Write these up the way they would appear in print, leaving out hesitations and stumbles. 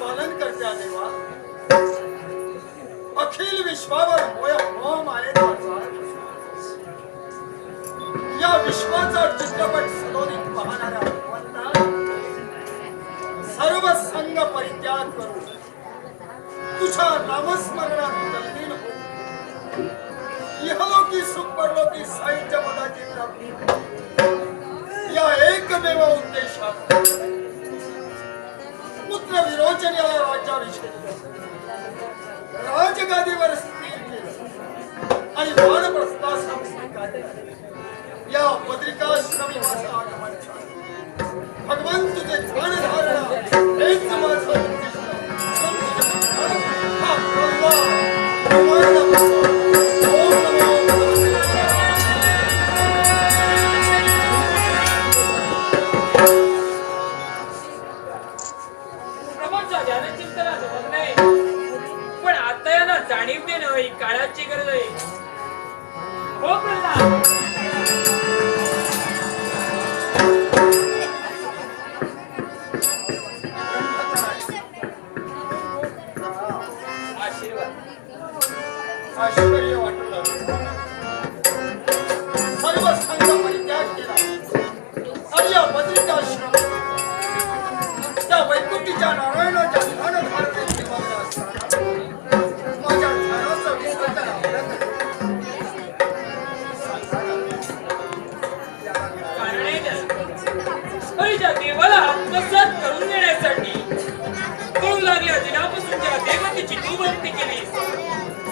पालन करत्या देवा. अखिल विश्वावर मोह मायेचा जाळ बसला. या विश्वाचा चित्रपट सलोनीत पाहणाऱ्या भगवंता सर्व संग परित्याग करू तुझ्या नामस्मरणात तल्लीन हो. इहलोकी सुख परलोकी साहित्य पदाची प्राप्ती या एकमेव उद्देशात पुत्र विरोचन या राज्याभिषेक राजगादीवर स्थिर केलं आणि वानप्रस्थाश्रम स्वीकारले. या पत्रिकाश्रमी माझं आगमन झालं. भगवंत तुझे ध्यान धारणा हेच माझं उद्दिष्ट. हा प्रल्हाद जाणीव देणं ही काळाची गरज आहे. हो प्रल्हाद, आश्चर्य वाटू लागलं. सर्व संघ परित्याग केला आणि या बद्रिकाश्रम त्या वैकुंठीच्या नारायणाच्या ध्यान धारणेची मागणी असताना माझ्या ध्यानाचं विसर्जन आवडत हरीच्या देवाला आत्मसात करून देण्यासाठी कळू लागल्या दिनापासून ज्या देवतेची तू भक्ती केली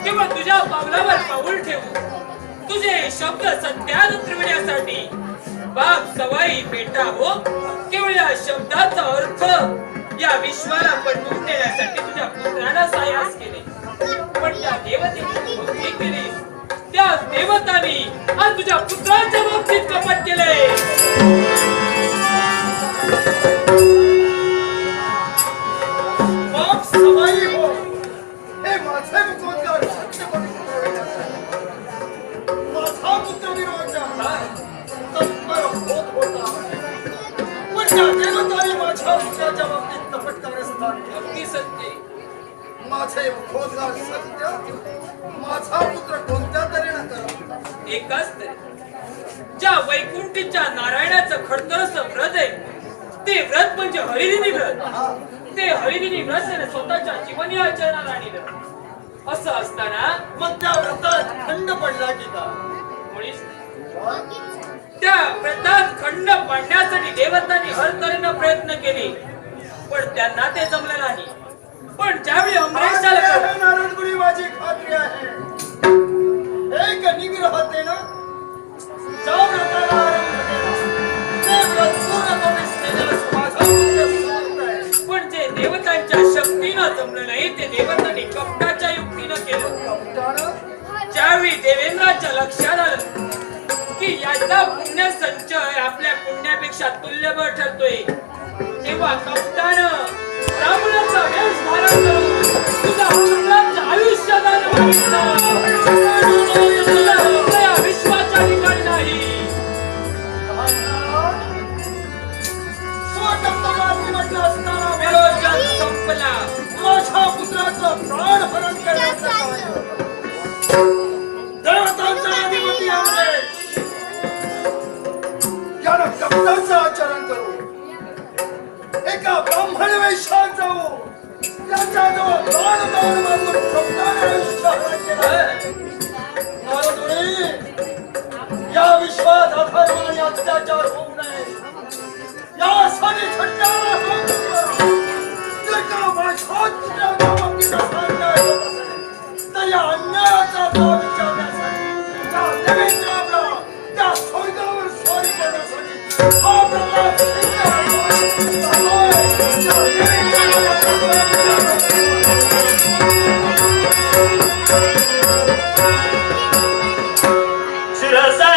तेव्हा तुझ्या पावलावर पाऊल ठेवू तुझे शब्द सत्यात उतरविण्यासाठी बाप सवाई बेटा हो केवळ या शब्दाचा अर्थ या विश्वाला पटवून देण्यासाठी तुझ्या पुत्राला सायास केले. पण त्या देवतेची भक्ती केली त्या देवतांनी आज तुझ्या पुत्राच्या बाबतीत कपट केले. बाप सवाई हो हे माझे मुखोद्गार सत्य करून माझा पुत्र विरोचन तत्पर होत होता. पण त्या देवतांनी माझ्या पुत्राच्या बाबतीत कपट कारस्थान केले. अगदी सत्य. माझे मुखोद्गार सत्य. माझा पुत्र कोणत्या तऱ्हेनं करा एकाच तरी ज्या वैकुंठीच्या नारायणाचं खडतरस व्रत आहे ते व्रत म्हणजे हरिदिनी व्रत. ते हरिदिनी व्रत त्याने स्वतःच्या जीवनी आचरणाला आणलं. असं असताना मग त्या व्रतात खंड पडला की का? मुळीच त्या व्रतात खंड पाडण्यासाठी देवतांनी हर तऱ्हेनं प्रयत्न केले पण त्यांना ते जमलं नाही. पण ज्यावेळी अमरेशाला नारायणपुरी माझी खात्री आहे एक निग्रहतेनं ज्या व्रताला आरंभ केला ते व्रत पूर्ण करून केल्यास माझा पुत्र समर्थ आहे. पण जे देवतांच्या शक्तीनं जमलं नाही ते देवतांनी कपटाच्या युक्तीनं केलं. कपटानं ज्यावेळी देवेंद्राच्या लक्षात आलं की याचा पुण्य संचय आपल्या पुण्यापेक्षा तुल्यबळ ठरतोय तेव्हा कपटानं ब्राह्मणाचा वेश धारण करून तुझा पुत्राचं आयुष्य दान मागितलं. तुला विश्वाच्या ठिकाणी नाही. स्वतंत्र म्हटलं असताना विरोचन संपला. माझ्या पुत्राचं प्राण हरण करण्याचं कार्य देवतांचा अधिपती अमरेश यानं कपटाचं आचरण करू एका ब्राह्मण वेशात जाऊ त्याच्याजवळ दान मागून कपटाने आयुष्य हरण केलं. नारदमुनी, या विश्वात अधर्म आणि अत्याचार होऊ नये यासाठी झटक्याला जर का माझ्या पुत्राच्या बाबतीत अन्याय होत असेल तर या अन्यायाचा दाव विचारण्यासाठी त्या देवेंद्राला त्या स्वर्गावर स्वारी करण्यासाठी हा प्रल्हाद शिरसा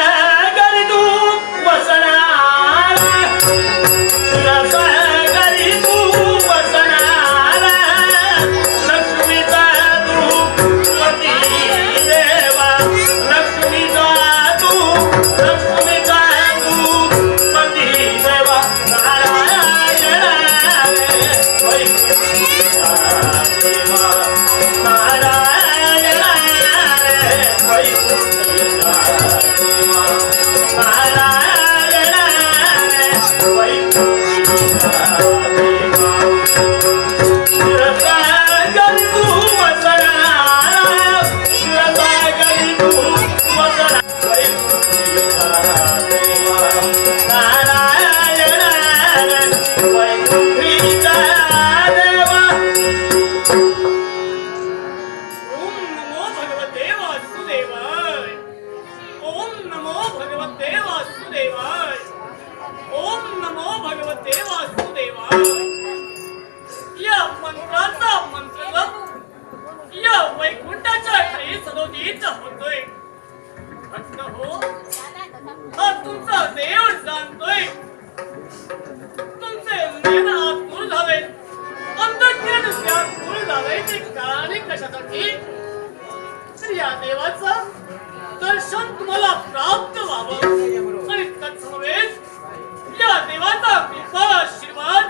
दर्शन तुम्हाला प्राप्त व्हावं आणि तत्समवेत या देवाचा कृपा आशीर्वाद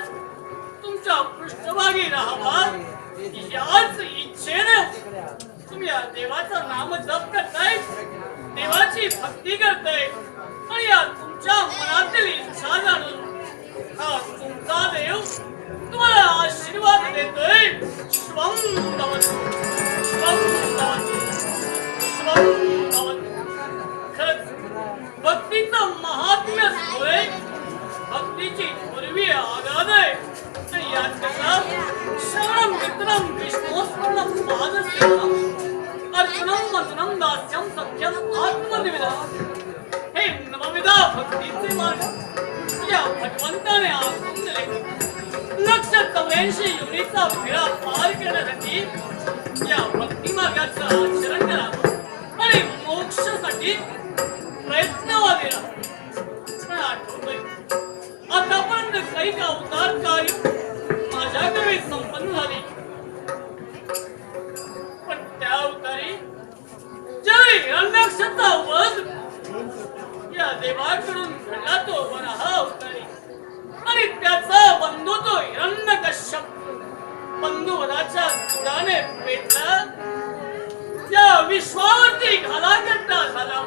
तुमच्या पृष्ठभागी राहावा याच इच्छेने तुम्ही या देवाचं नाम जप करताय, देवाची भक्ती करताय आणि या तुमच्या मनातील इच्छा जाणून हा तुमचा देव तुम्हाला आशीर्वाद देतोय. श्वं भवतु, श्वं भवतु, श्वं भवतु. खरंच भक्तीचं महात्म्य होय, भक्तीची पूर्वी आगाध आहे आणि यात कसा श्रवणं कीर्तनं विष्णुस्मरणं पादसेवनम् अर्चनं वचनं दास्यं सख्यं आत्मनिवेदनम्. हे नवविधा भक्तीचे मार्ग या भगवंताने आखून दिले. 184 योनीचा फेरा पार करण्यासाठी या भक्ती मार्गाचं आचरण करावं आणि मोक्षासाठी प्रयत्नवादी राहावं. पण आठवतंय आतापर्यंत काही अवतार कार्य माझ्याकडे संपन्न झाली, पण त्या अवतारी ज्यावेळी हिरण्याक्षाचा वध या देवाकडून घडला तो वराह अवतारी आणि त्याचा बंधू तो हिरण्यकश्यप बंधुवधाच्या सुडाने पेटला, या विश्वावरती घालाकट्टा झाला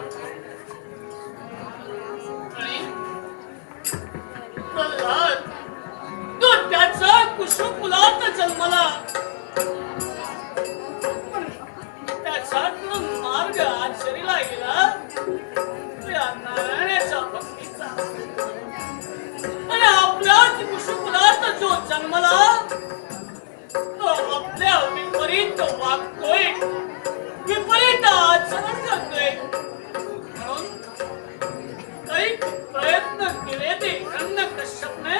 आणि प्रल्हाद तो त्याच्या कुशकुलात जन्मला. त्याच्याकडून मार्ग आचरीला गेला त्या नारायणाच्या भक्तीचा आणि आपल्याच कुशकुलात जो जन्मला तो आपल्या विपरीत वागतोय, विपरीत आचरण करतोय. म्हणून काही प्रयत्न केले ते हिरण्यकश्यपने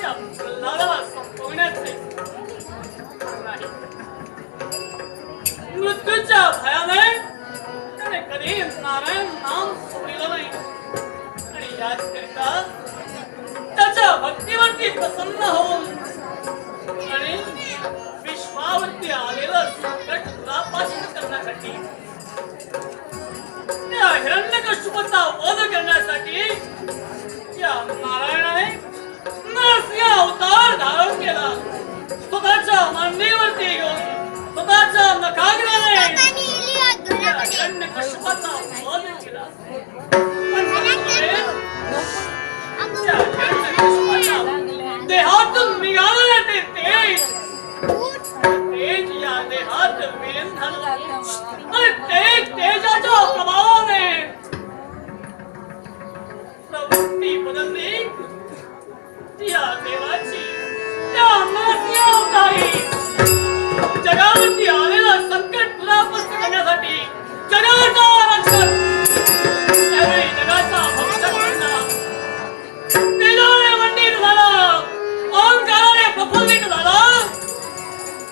त्या प्रल्हादाला संपवण्याचे नाही. मृत्यूच्या भयाने त्याने कधी नारायण नाम सोडलं नाही आणि याचकरिता त्याच्या भक्तीवरती प्रसन्न होऊन आणि विश्वावरती आलेलं संकट दुरापासून करण्यासाठी त्या हिरण्यकश्यपाचा वध करण्यासाठी या नारायणाने नरसिंह अवतार धारण केला. स्वतःच्या मांडीवरती घेऊन स्वतःच्या नखाग्राने या हिरण्यकश्यपाचा वध केला. त्या हिरण्यकश्यपाच्या देहातून निघालेले ते तेज या देहात विलीन झालं आणि ते तेजाच्या प्रभावाने प्रवृत्ती बदलली. या देवाची त्या नरसिंह अवतारी जगावरती आलेलं संकट दुरापास्त करण्यासाठी जगाचा रक्षक त्यावेळी जगाचा भक्षक बनला. तेजाने मंडित झाला, अहंकाराने प्रफुल्लित झाला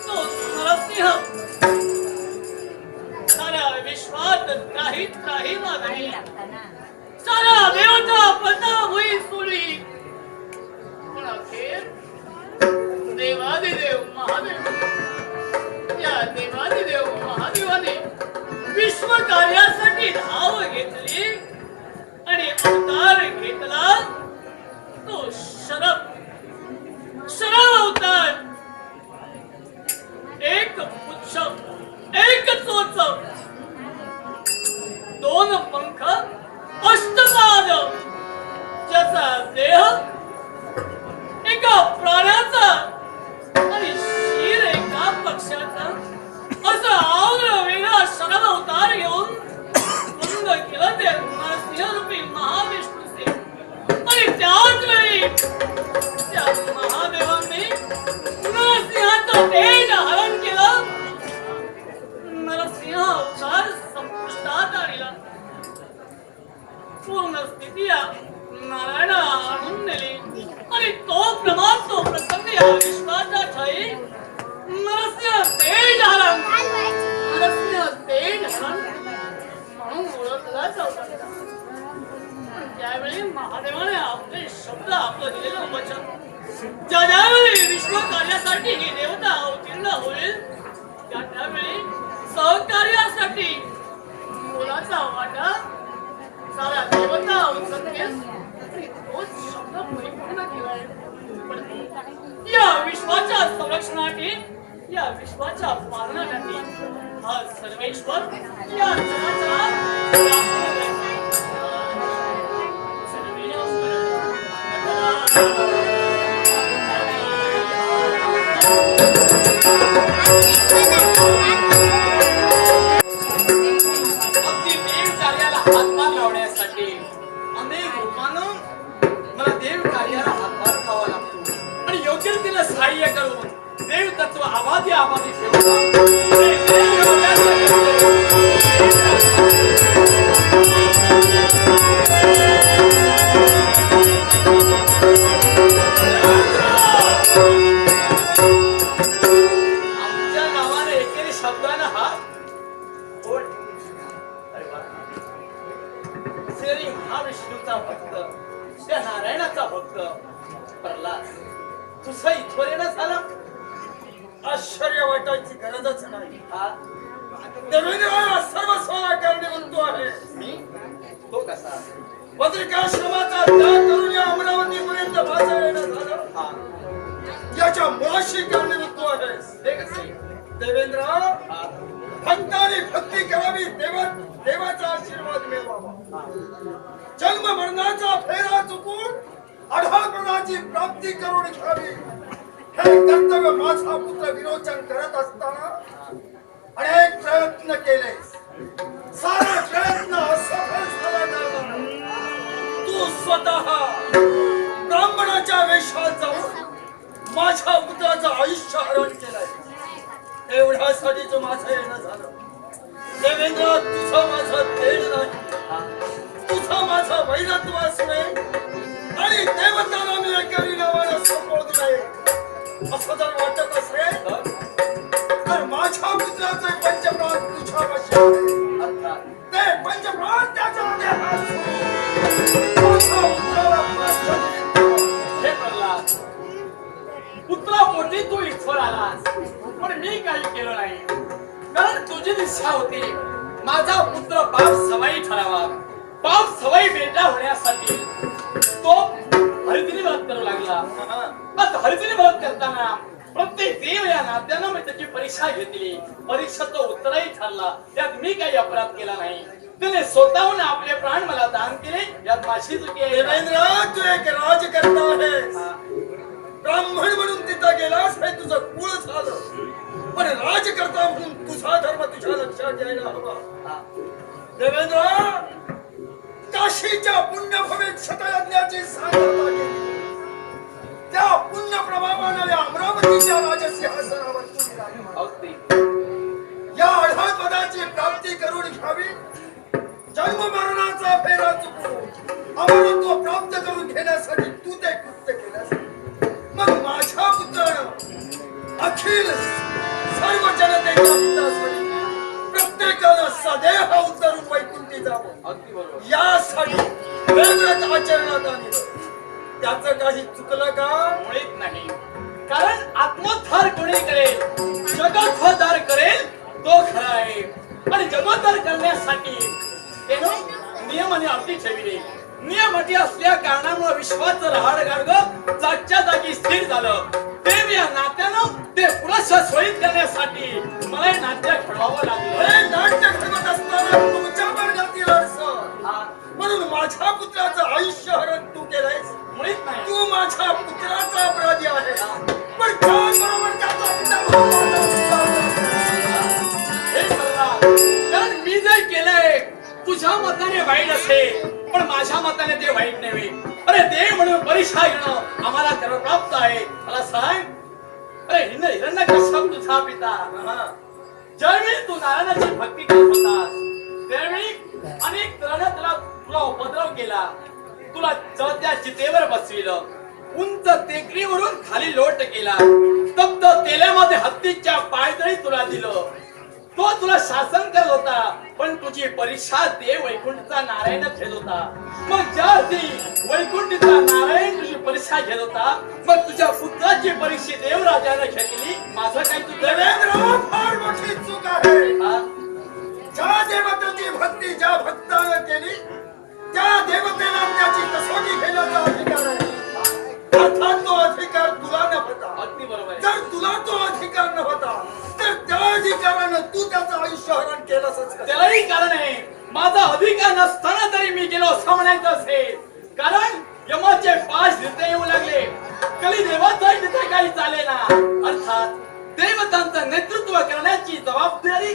तो नरसिंह साऱ्या विश्वात त्राही मागणी सारा देवता प्रताप होई सोडली. पण अखेर देवादिदेव महादेव या देवादिदेव महादेवाने विश्व कार्यासाठी धाव घेतली आणि अवतार घेतला तो शरभ अवतार. एक पुच्छ, एक चोच, 2 पंख, अष्टपाद, ज्याचा देह एका प्राण्याचा आणि शीर एका पक्षाचा असं आवड वेगळा शरभ अवतार घेऊन बंद केलं ते नरसिंहरूपी महाविष्णूचे. आणि त्याच वेळी त्या महादेवांनी नरसिंहाचं तेज हरण केलं. नरसिंह अवतार संपुष्टात आणला. पूर्ण स्थिती नारायण आणून नेली आणि तो प्रमाण तो प्रसंग या विश्वाचा ठाई नरसिंह तेज हरण, नरसिंह तेज हरण म्हणून ओळखला जातो. त्यावेळी महादेवाने आपले शब्द आपलं दिलेलं वचन ज्यावेळी विश्व कार्यासाठी ही साऱ्या देवता उत्सवतेस तोच शब्द परिपूर्ण केलाय. पण या विश्वाच्या संरक्षणासाठी, या विश्वाच्या पालनासाठी हा सर्वेश्वर या जगाचा अगदी देव कार्याला हातभार लावण्यासाठी अनेक रूपानं मला देव कार्याला हातभार लावावा लागतो आणि योग्य रीतीनं सहाय्य करून देव तत्व आबादी आबादी आमच्या गावाने एकेरी शब्दानं हात बोल. अरे वा. श्री महाविष्णूचा भक्त, त्या नारायणाचा भक्त प्रल्हाद, तुझं इथवर येणं झालं. आश्चर्य वाटायची गरजच नाही. हा देवेंद्र सर्व सोला कारणीभूत तू आहे. मी तो कसा बद्रिकाश्रमाचा त्याग करून या अमरावतीपर्यंत माझं येणं झालं. हा याच्या मुळाशी कारणीभूत तू आहेस. ते कसे देवेंद्र, हा भक्तांनी भक्ती करावी, देवाचा आशीर्वाद मिळवावा. जन्म मरणाचा फेरा चुकून अढळपणाची प्राप्ती करून घ्यावी, हे कर्तव्य माझा पुत्र विरोचन करत असताना अनेक प्रयत्न केले. सारा प्रयत्न असफल झाला. तू स्वतः ब्राह्मणाच्या वेशात जाऊन माझ्या पुत्राचं आयुष्य हरण केलंय. एवढ्यासाठीच माझं येणं झालं. देवेंद्र, तुझं माझं तेढ नाही, तुझं माझं वैरत्व असणे आणि देवताला मी एकेरी नावानं संबोधू नये असं जर वाटत असेल तर माझ्या पुत्राचे पंचप्राण तुझ्यापाशी आहे. अर्थात ते पंचप्राण त्याच्या देहात सोडून माझ्या पुत्राला प्राश्चित्य कर. हे प्रल्हाद, पुत्रापोटी तू इथवर आलास, पण मी काही केलं नाही. कारण तुझी इच्छा होती माझा पुत्र बाप सवाई ठरावा. बाप सवाई बेटा होण्यासाठी तो हरिदिनी व्रत करू लागला. आता हरिदिनी व्रत करताना प्रत्येक देव या नात्यानं मी त्याची परीक्षा घेतली. परीक्षा तो उत्तरही ठरला. त्यात मी काही अपराध केला नाही. त्याने स्वतःहून आपले प्राण मला दान केले. यात माझी चुकी आहे. देवेंद्र, तू एक राजकर्ता आहेस. ब्राह्मण म्हणून तिथं गेलास हे तुझं कुळ झालं, पण राजकर्ता म्हणून तुझा धर्म तुझ्या लक्षात यायला हवा. देवेंद्र, काशीच्या पुण्यभूमीत शतयज्ञाची सांगता केली. त्या पुण्य प्रभावाने या अमरावतीच्या राजसिंहासनावर तू विराजमान. अगदी या अढळ पदाची प्राप्ती करून घ्यावी, जन्म मरणाचा फेरा चुकवून अमरत्व प्राप्त करून घेण्यासाठी तू ते कृत्य केलंस. मग माझ्या पुत्रानं अखिल सर्व जनतेच्या हितासाठी प्रत्येकानं सदैव उतरून वैकुंठी जावं, अगदी बरोबर. यासाठी वेगळंच आचरणात आणलं. त्याचं काही चुकलं का? मुळीच नाही. कारण आत्मोद्धार कोणी करेल, जगोद्धार करेल तो खरा आहे. आणि जगोद्धार करण्यासाठी त्यानं नियम आणि अटी ठेवले. नियम अटी असल्या कारणामुळे विश्वाचं रहाड गाडगं जागच्या जागी स्थिर झालं. देव या नात्यानं ते पुरस्कार सोयीत करण्यासाठी मला हे नाट्य घडवावं लागलं. हे नाट्य घडवत असताना तुमच्या वर्गातील अडचण, म्हणून माझ्या पुत्राचं आयुष्य हरण तू केलंयस. मुळीच नाही. तू माझ्या पुत्राचा अपराधी आहे, पण त्याबरोबर त्याचा पिता हे प्रल्हाद, कारण मी जे केलंय तुझ्या मताने वाईट असेल, पण माझ्या मताने ते वाईट नव्हे. अरे देव म्हणून परीक्षा घेणं आम्हाला कर्मप्राप्त आहे. मला सांग, अरे हिरण्यकश्यप तुझा पिता, ज्यावेळी तू नारायणाची भक्ती करत होतास त्यावेळी अनेक तऱ्हेने तुला उपद्रव केला. तुला जळत्या चितेवर बसविलं, उंच टेकडीवरून खाली लोट केला, तप्त तेलामध्ये हत्तीच्या पायदळी तुला दिलं. तो तुला शासन करत होता, पण तुझी परीक्षा देव वैकुंठचा नारायण घेत होता. मग ज्या वैकुंठीचा नारायण तुझी परीक्षा घेत होता, मग तुझ्या पुत्राची परीक्षा देवराजाने घेतली. माझं काही तुझं देवेंद्र, फार मोठी चूक आहे. हा? ज्या देवतेची भक्ती ज्या भक्तानं केली असंच कसं? त्यालाही कारण आहे. माझा अधिकार नसताना तरी मी गेलो असं म्हणायचं असेल. कारण यमाचे पाच जिथे येऊ लागले. कली देवाचा तिथे काही चालेना. अर्थात देवतांचं नेतृत्व करण्याची जबाबदारी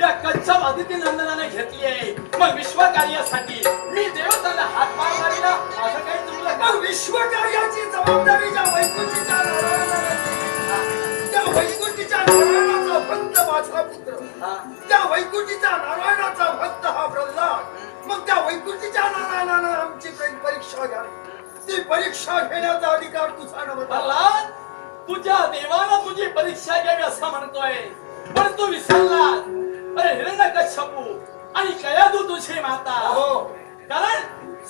या कच्छप आदिती नंदनाने घेतली आहे. मग विश्वकार्यासाठी मी देवताला हातभार मारिला असं काही चुकलं का? मग विश्वकार्याची जबाबदारी ज्या वैकुंठीच्या नारायणाला दिली, त्या वैकुंठीच्या नारायणाचा भक्त माझा पुत्र, हा. त्या वैकुंठीच्या नारायणाचा भक्त हा प्रल्हाद. मग त्या वैकुंठीच्या नारायणानं आमची परीक्षा घ्यावी. ती परीक्षा घेण्याचा अधिकार तुझा नव्हता. प्रल्हाद, तुझ्या देवानं तुझी परीक्षा घ्यावी असं म्हणतोय, पण तू विसरलास. अरे हिरण्यकश्यपू आणि कयादू तुझी माता. हो. कारण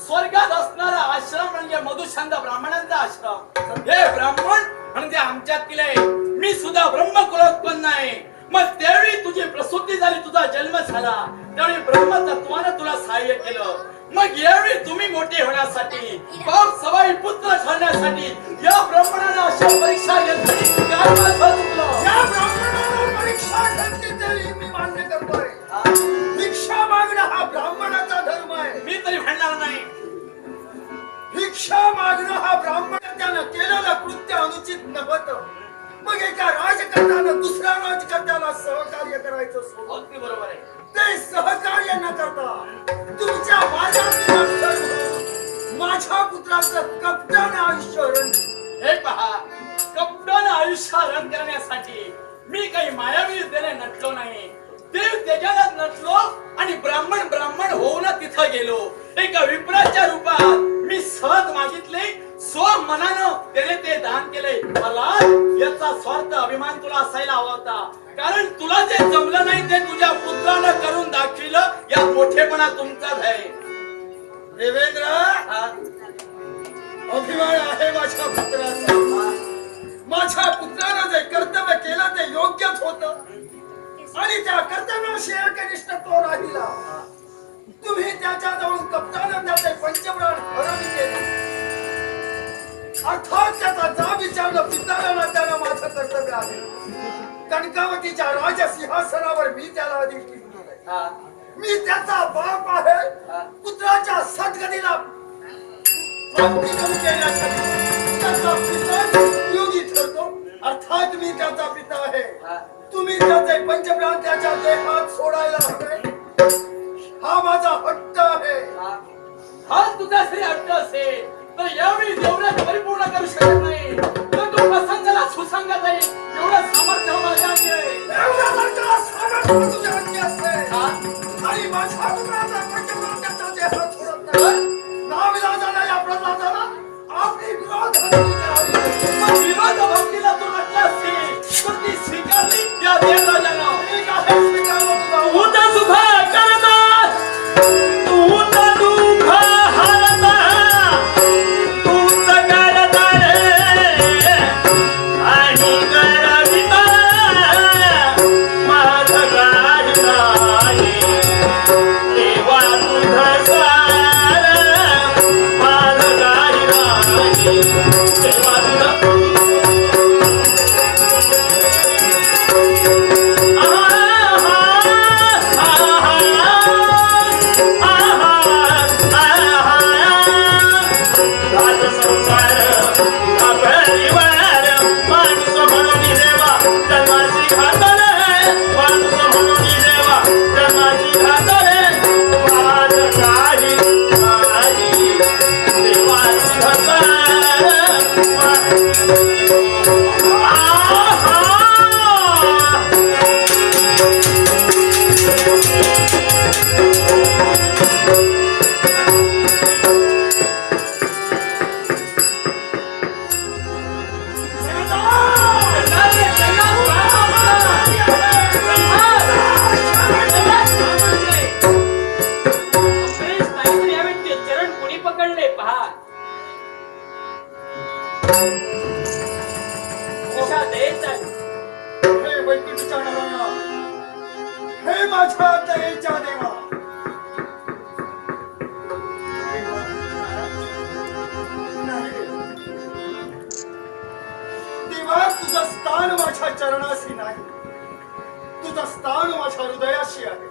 स्वर्गात असणारा आश्रम म्हणजे मधुछंद ब्राह्मणांचा आश्रम. हे ब्राह्मण म्हणजे आमच्यातील आहे. मी सुद्धा ब्रह्मकुलोत्पन्न आहे. मग त्यावेळी तुझी प्रसूती झाली, तुझा जन्म झाला, त्यावेळी ब्रह्मतत्वानं तुला सहाय्य केलं. मग यावेळी तुम्ही मोठे होण्यासाठी, बाप सवाई पुत्र ठरण्यासाठी या ब्राह्मणानं अशी परीक्षा घेतली. काय माझं चुकलं? या ब्राह्मणानं परीक्षा घेतली तरी मी मान्य करतोय. भिक्षा मागणं हा ब्राह्मणाचा धर्म आहे. मी तरी म्हणणार नाही. भिक्षा मागणं हा ब्राह्मणानं केलेलं कृत्य अनुचित नव्हतं. मग एका राजकर्त्यानं दुसऱ्या राजकर्त्याला सहकार्य करायचं सोडून अगदी बरोबर आहे. ते सहकार्य न करता तुमच्या मार्गातील अडचण होऊन माझ्या पुत्राचं कपटानं आयुष्य हरण केलं. हे पहा, कपटान आयुष्य हरण करण्यासाठी मी काही मायावी देणे नटलो नाही. देव त्याच्यात नटलो आणि ब्राह्मण होऊन तिथं गेलो. एका विप्राच्या रूपात मी सहज मागितले, स्व मनानं त्याने ते दान केले. मला याचा स्वार्थ अभिमान तुला असायला हवा होता. कारण तुला जे जमलं नाही ते तुझ्या पुत्रानं करून दाखविलं. या मोठेपणा तुमचाच आहे. देवेंद्र, अभिमान आहे माझ्या पुत्राचा. माझ्या पुत्रानं जे कर्तव्य केलं ते योग्यच होतं आणि त्या कर्तव्याशी एकनिष्ठ तो राहिला. तुम्ही त्याच्याजवळून कप्तानं त्याचे पंचप्राण हरण केले. अर्थात त्याचा जाब विचारलं पिताला त्यानं माझं कर्तव्य आहे. कणकावतीच्या राजसिंहासनावर मी त्याला अधिष्ठित केलंय. मी त्याचा बाप आहे. पुत्राच्या सद्गतीला प्राप्ती करून देण्यासाठी त्याचा पिता उपयोगी ठरतो. अर्थात मी त्याचा पिता आहे. तुम्ही त्याचे पंचप्राण त्याच्या देहात सोडायला हवे. हा माझा हट्ट आहे. हा तुझा श्री हट्ट असेल तर यावेळी देवराज परिपूर्ण करू शकत नाही. तर तो प्रसंगाला सुसंगत आहे एवढं सामर्थ्य माझ्याकडे आहे. एवढ्या लवकर सामर्थ्य तुझ्या अंगी असते आणि माझ्या पुत्राचा पंचप्राण त्याच्या देहात सोडत नाही. नाविलाजाला या प्रल्हादाला आपली विरोध करावी. मग विरोध भक्तीला तू म्हटला असेल तर ती स्वीकारली या देवराजानं. ठीक आहे, स्वीकारलं तुला. तू तर सुद्धा करतात, तू तर दुःख हरता, तूच करता रे आणि करविता माझं काही नाही. देवा तुझं सार माझं काही नाही. देवा तुझं हे वैकुंठच्या नारायणा, हे माझ्या दयेच्या देवा. देवा, तुझं स्थान माझ्या चरणाशी नाही, तुझं स्थान माझ्या हृदयाशी आहे.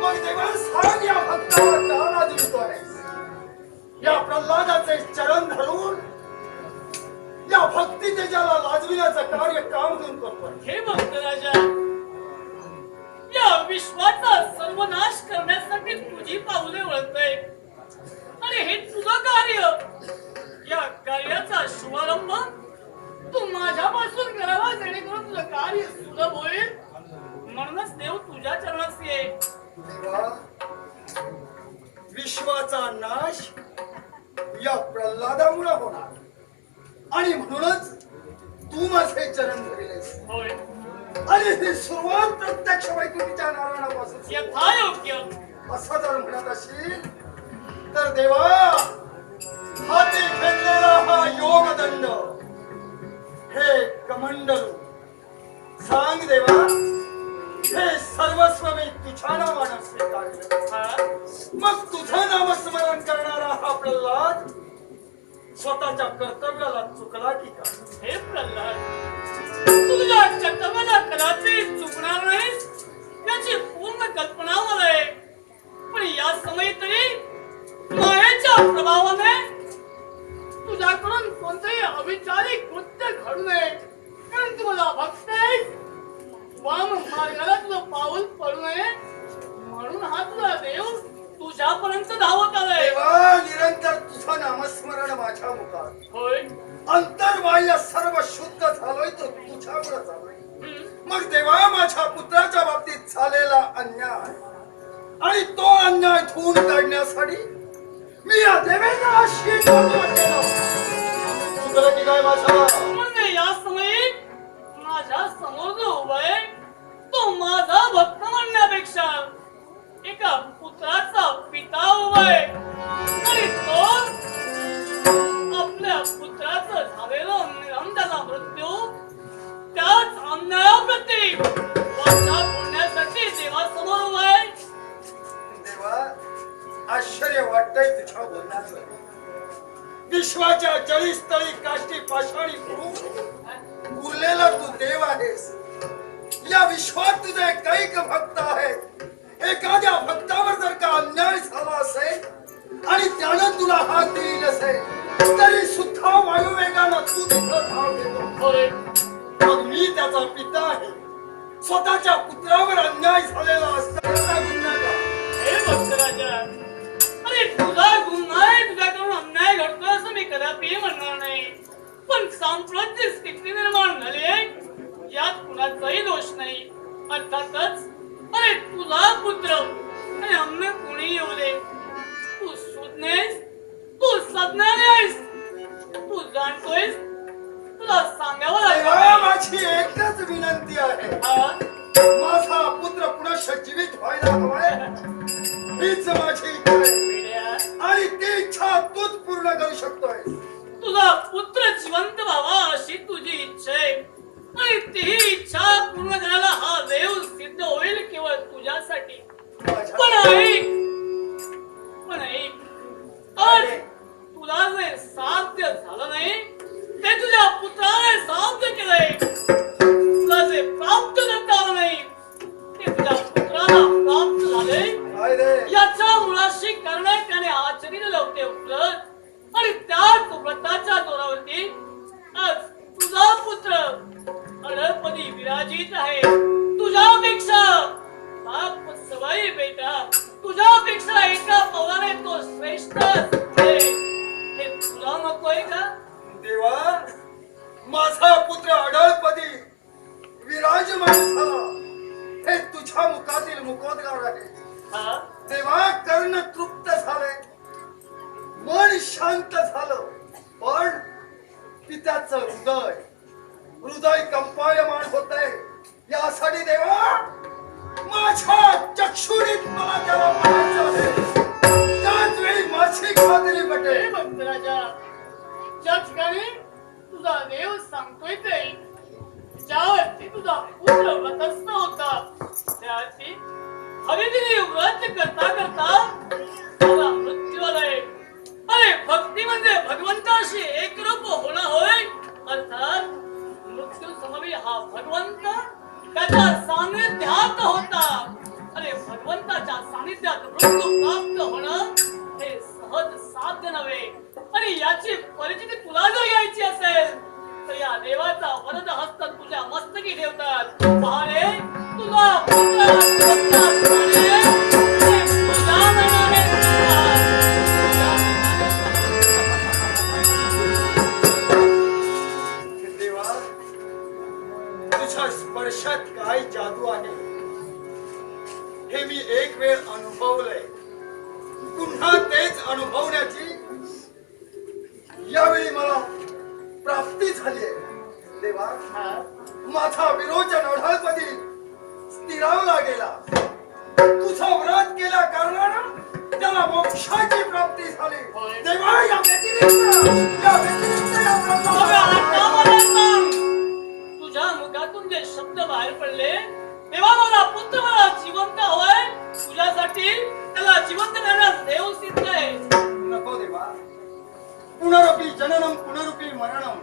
मग देवा सांग या भक्ताला का लाजवितोय? या प्रल्हादाचे चरण धरून या भक्ती तेजाला लाजविण्याचं कार्य काम घेऊन करतोय. हे भक्त राजा, या विश्वाचा सर्वनाश करण्यासाठी तुझी पाऊले वळतय आणि हे तुझं कार्य. या कार्याचा शुभारंभ तू माझ्यापासून करावा, जेणेकरून तुझं कार्य सुलभ होईल. म्हणूनच देव तुझ्या चरणास ये. देवा, विश्वाचा नाश या प्रल्हादामुळे होणार आणि म्हणूनच तू माझे चरण धरलेस. होय, आणि ही सुरुवात प्रत्यक्ष वैकुंठीच्या नारायणापासून यथायोग्य. असं जर म्हणत असेल तर देवा, हाती घेतलेला हा योगदंड, हे कमंडलू, सांग देवा, हे सर्वस्व मी तुझ्या नावानं स्वीकारलं. मग तुझं नामस्मरण करणारा हा प्रल्हाद स्वतःच्या कर्तव्याला चुकला की का? हे प्रल्हाद, तुझ्या कर्तव्याला कदाचित चुकणार नाहीस याची पूर्ण कल्पना मला आहे. पण या समयी तरी मायेच्या प्रभावाने तुझ्याकडून कोणतेही अविचारी कृत्य घडू नये. कारण तू मला भक्त आहेस. वाम मार्गाला तुझं पाऊल पडू नये म्हणून हा तुझा देव तुझ्यापर्यंत धावत आलाय. देवा, निरंतर तुझं नामस्मरण माझ्या मुखात, होय, अंतर्बाह्य सर्व शुद्ध झालोय तो तुझ्यामुळे झालोय. हम्म. मग देवा, माझ्या पुत्राच्या बाबतीत झालेला अन्याय आणि तो अन्याय धुवून काढण्यासाठी मी या देवेंना आशीर्वाद केला. चुकलं की काय माझा? म्हणजे या समयी माझ्या समोर जो उभा आहे तो माझा भक्त म्हणण्यापेक्षा एका पुत्राचा पिता उभा आहे. आणि तो आपल्या पुत्राचं झालेलं निरंजनाचा मृत्यू त्याच अन्यायाप्रती वाचा फोडण्यासाठी देवासमोर उभा आहे. देवा, आश्चर्य वाटतंय तुझ्या बोलण्याचं. विश्वाच्या जळीस्थळी काष्टी पाषाणी करून उरलेला तू देव आहेस. या विश्वात तुझे कैक भक्त आहेत. एखाद्या भक्तावर जर का अन्याय झाला असेल आणि त्यानं तुला हात देईल असेल तरी सुद्धा वायुवेगानं तू तिथं धाव घेतो. होय, मग मी त्याचा पिता आहे. स्वतःच्या पुत्रावर अन्याय झालेला असताना गुन्हा का? हे भक्त राजा, अरे तुझा गुन्हा आहे, तुझ्याकडून अन्याय घडतोय असं मी कदापि म्हणणार नाही. पण सांप्रत जी स्थिती निर्माण झाली आहे यात कुणाचाही दोष नाही. अर्थातच अरे तुझा पुत्र आणि आम्ही कुणी येऊ दे, तू सुज्ञेस, तू सज्ञानी आहेस, तू जाणतोयस. तुला सांगावं देवा, लागेल. माझी एकच विनंती आहे. हा? माझा पुत्र पुनश्च जीवित व्हायला हवाय, हीच माझी इच्छा आहे. पिढ्या, आणि ती इच्छा तूच पूर्ण करू शकतोय. तुझा पुत्र जिवंत व्हावा अशी तुझी इच्छा आहे आणि ती इच्छा पूर्ण करायला हा देव सिद्ध होईल केवळ तुझ्यासाठी. पण ऐक, आज तुला जे साध्य झालं नाही ते तुझ्या पुत्राने साध्य केलंय. तुला जे प्राप्त करता आलं नाही ते तुझ्या पुत्राला प्राप्त झाले. काय रे? याच्या मुळाशी करणे त्याने आचरिले होते व्रत आणि त्याच व्रताच्या जोरावरती आज तुझा पुत्र अडळपदी विराजित आहे. तुझ्यापेक्षा बाप सवाई बेटा, तुझ्यापेक्षा एका पौराने तो श्रेष्ठ आहे. हे तुला नकोय का? देवा, माझा पुत्र अडळपदी विराजमान झाला हे तुझ्या मुखातील मुखोद्गार आहे. हा? देवा, कर्ण तृप्त झाले, मन शांत झालं, पण पित्याचं हृदय कंपायमान होतंय. यासाठी देवा, माझ्या चक्षुरीत मला त्याला पाहायचं आहे. त्याच वेळी माझी खात्री हे पटेल. भक्त राजा, ज्या ठिकाणी तुझा देव सांगतोय ते ज्यावरती तुझा पुत्र व्रतस्थ होता त्यावरती हरिदिनी व्रत करता करता तुझा मृत्यू आलाय. अरे भक्ती म्हणजे भगवंताशी एकरूप होणं होय. अर्थात मृत्यू समवी हा भगवंत त्याच्या सान्निध्यात होता. अरे भगवंता भगवंताच्या सानिध्यात मृत्यू प्राप्त होणं हे सहज साध्य नव्हे. आणि याची परिस्थिती तुला जर घ्यायची असेल तर या देवाचा वरद हस्त तुझ्या मस्तकी ठेवतात. पहारे तुला देवा, तुझ्या स्पर्शात काय जादू आहे हे मी एक वेळ अनुभवलंय. पुन्हा तेच अनुभवण्याची यावेळी मला प्राप्ती झाली आहे. देवा, माझा विरोचन ओढाळपदी स्थिरावला गेला. तुझा व्रत केल्या कारणानं त्याला मोक्षाची प्राप्ती झाली. देवा, या व्यतिरिक्त या तुझ्या मुखातून जे शब्द बाहेर पडले तेव्हा मला पुत्र मला जिवंत हवंय. तुझ्यासाठी त्याला जिवंत करण्यास देव सिद्ध आहे. नको देवा, पुनरपि जननम पुनरुपी मरणम.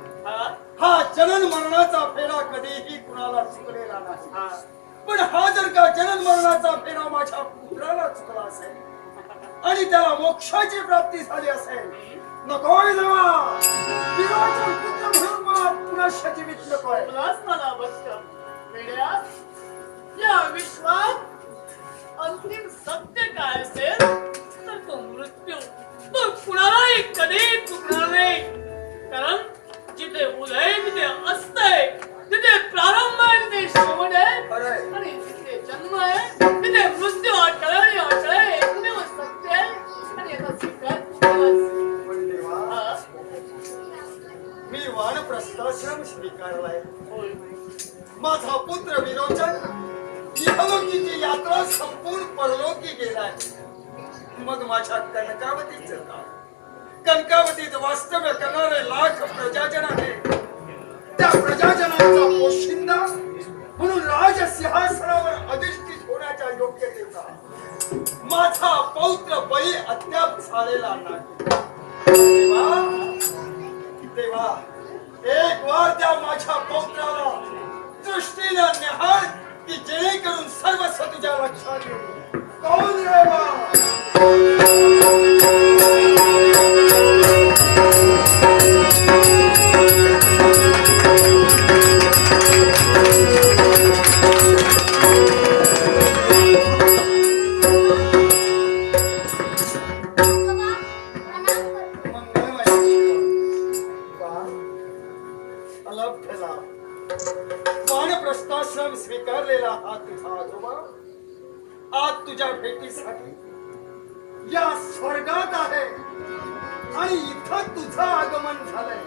हा जनन मरणाचा फेरा कधीही कुणाला चुकलेला नाही. पण हा जर का जनन मरणाचा फेरा माझ्या पुत्राला चुकला असेल आणि त्याला मोक्षाची प्राप्ती झाली असेल, नकोय देवा. विरोचन पुत्र म्हणून मला पुनश्च जीवित नकोय. तुलाच मला बसतं वेड्या. या विश्वात अंतिम सत्य काय असेल तर तो मृत्यू. तो कुणालाही कधी चुकणार नाही. कारण जिथे उदय तिथे असतंय, तिथे प्रारंभ आहे तिथे शेवट आहे, आणि जिथे जन्म आहे तिथे मृत्यू अटळ आणि अटळ एकमेव सत्य आहे. आणि याचा स्वीकार पण देवा, मी वानप्रस्थाश्रम स्वीकारलाय. माझा पुत्र विरोचन इहलोकीची यात्रा संपूर्ण परलोकी गेलाय. मग माझ्या कनकावतीचं काय? कनकावतीत वास्तव्य करणारे लाख प्रजाजन आहे. त्या प्रजाजनांचा पोशिंदा म्हणून राजसिंहासनावर अधिष्ठित होण्याच्या योग्यतेचा माझा पौत्र बळी अद्याप झालेला नाही. देवा, देवा, एक वार त्या माझ्या पौत्राला दृष्टीला निहाळ की जेणेकरून सर्वस्व तुझ्या लक्षात येईल. कोण रे बा? वानप्रस्थाश्रम स्वीकारलेला हा तुझा आजोबा आज तुझ्या भेटीसाठी या स्वर्गात आहे आणि इथं तुझं आगमन झालंय.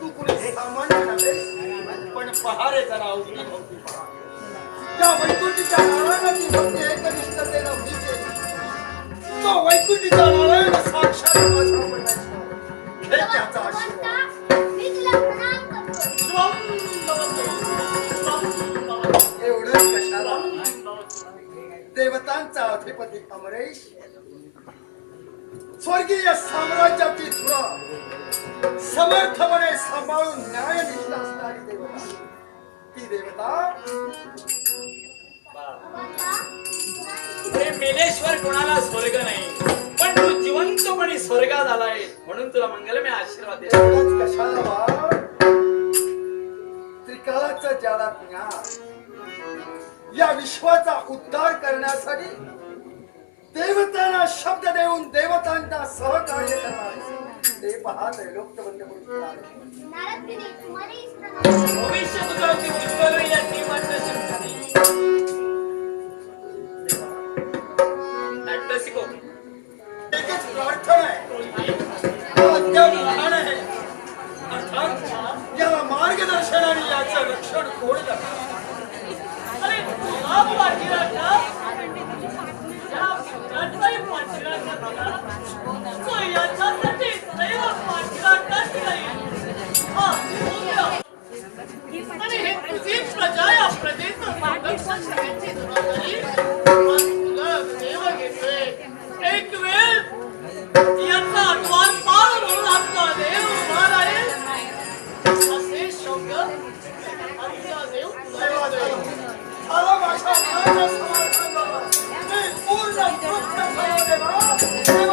तू कुणी सामान्य नव्हे, पण पहारे जरा उभी होती पहा. त्या वैकुंठीच्या नारायणाची भक्ती एकनिष्ठतेनं उभी केली. तो वैकुंठीचा नारायण साक्षात माझा परमेश्वर. हे त्याचा आशीर्वाद. एवढंच कशाला? देवतांचा अधिपती अमरेश, स्वर्गीय साम्राज्याची धुरा समर्थपणे सांभाळून न्यायनिष्ठ असणारी देवता. ती देवता हे मेलेश्वर कोणाला स्वर्ग नाही, पण तू जिवंतपणे स्वर्गात आलाय म्हणून तुला मंगलमय आशीर्वाद देतो. एवढंच कशाला बा? त्रिकालाचा ज्याला ज्ञान या विश्वाचा उद्धार करण्यासाठी देवतांना शब्द देऊन देवतांना सहकार्य करणार ते पहा त्रैलोक्यवंत पुरुष आहे. भविष्य तुझं अगदी उज्ज्वल होईल याची मात्र शंका नाही. नाट्य शिकव. एकच प्रार्थना आहे, अद्याप लहान आहे. अर्थात याला मार्गदर्शन आणि याचं रक्षण कोण करणार? अरे तुला पाठीराजा, या विराटबाई पाठीराजा बघा. तो याच्यासाठी सदैव पाठीराजाच राहील. हा, बोलूया. आणि हे तुझी तुला